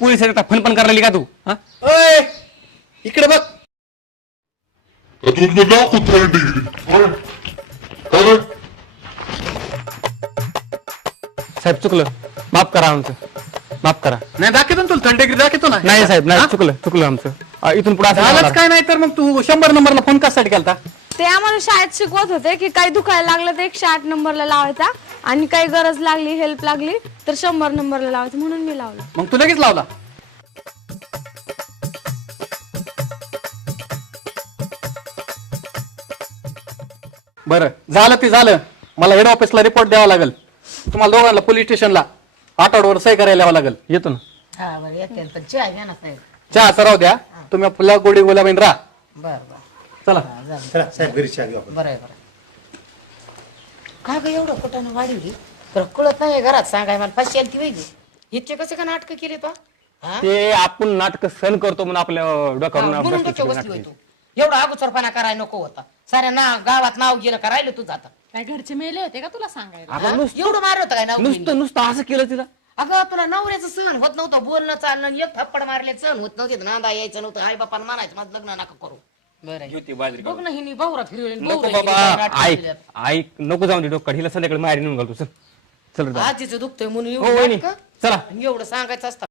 Police fun पण करायला का तू? हा? ओय, इकडे बघ. तुझं नाव कुठं डिग्री साहेब चुकलं, माफ करा आमचं, माफ करा. नाही दाखवतो ना तुला थर्ड डिग्री दाखवतो ना. नाही साहेब, नाही, चुकलं आमचं. इथून पुढे असं झालंच होणार. काय नाही तर मग तू 100 नंबरला फोन कशासाठी केलता? ते आम्हाला शाळेत शिकवत होते की काही दुखायला लागलं तर 108 नंबरला लावायचा आणि काही गरज लागली, हेल्प लागली तर 100 नंबरला लावायचं, म्हणून मी लावलं. मग तू लगेच लावला. बरं झालं ते झालं. मला हेड ऑफिसला रिपोर्ट द्यावा लागेल. तुम्हाला दोघांना पोलीस स्टेशनला आठवड्यावर सही करायला यावं लागेल. येतो ना. हा बरं येते पण चहा घ्या ना साहेब. चहा सराव द्या. तुम्ही आपल्या गोडी गुलाबीन राहा. बरं बरं चला. चला साहेब घरी चहा घेऊ आपण. बरं आहे बरं. काय ग एवढं कुठं वाढवली तर कळत नाही घरात सांगाय मला फाशी आली ती वैदी. इतके कसे का नाटक केले तो? हा ते आपण नाटक सहन करतो म्हणून आपल्या म्हणून डोक्यावर डोक्यावर बसली होय तू. एवढा अगोचरपणा करायला नको होता. साऱ्या गावात नाव गेलं का राहिलं तू जाता. काय घरचे मेले होते का तुला सांगायला? हा? एवढं मारलं होतं काय नाव गेलं? नुसतं असं केलं तिला. अगं तुला नवऱ्याचं सहन होत नव्हतं, बोलणं चालणं, एक थप्पड मारले सहन होत नव्हते, नांदा यायचं नव्हतं, आई बापानं म्हणायचं माझं लग्न नका करू. बरं बघ ना हिनी बहुरा फिरवेल नको बाबा, ऐक नको जाऊन दे डोक्यात. हिला संध्याकाळी माहेरी नेऊन घालतो. चल चल रे. आजीचं दुखतंय म्हणून हो, वहिनी. एवढं चला. एवढं सांगायचं असतं.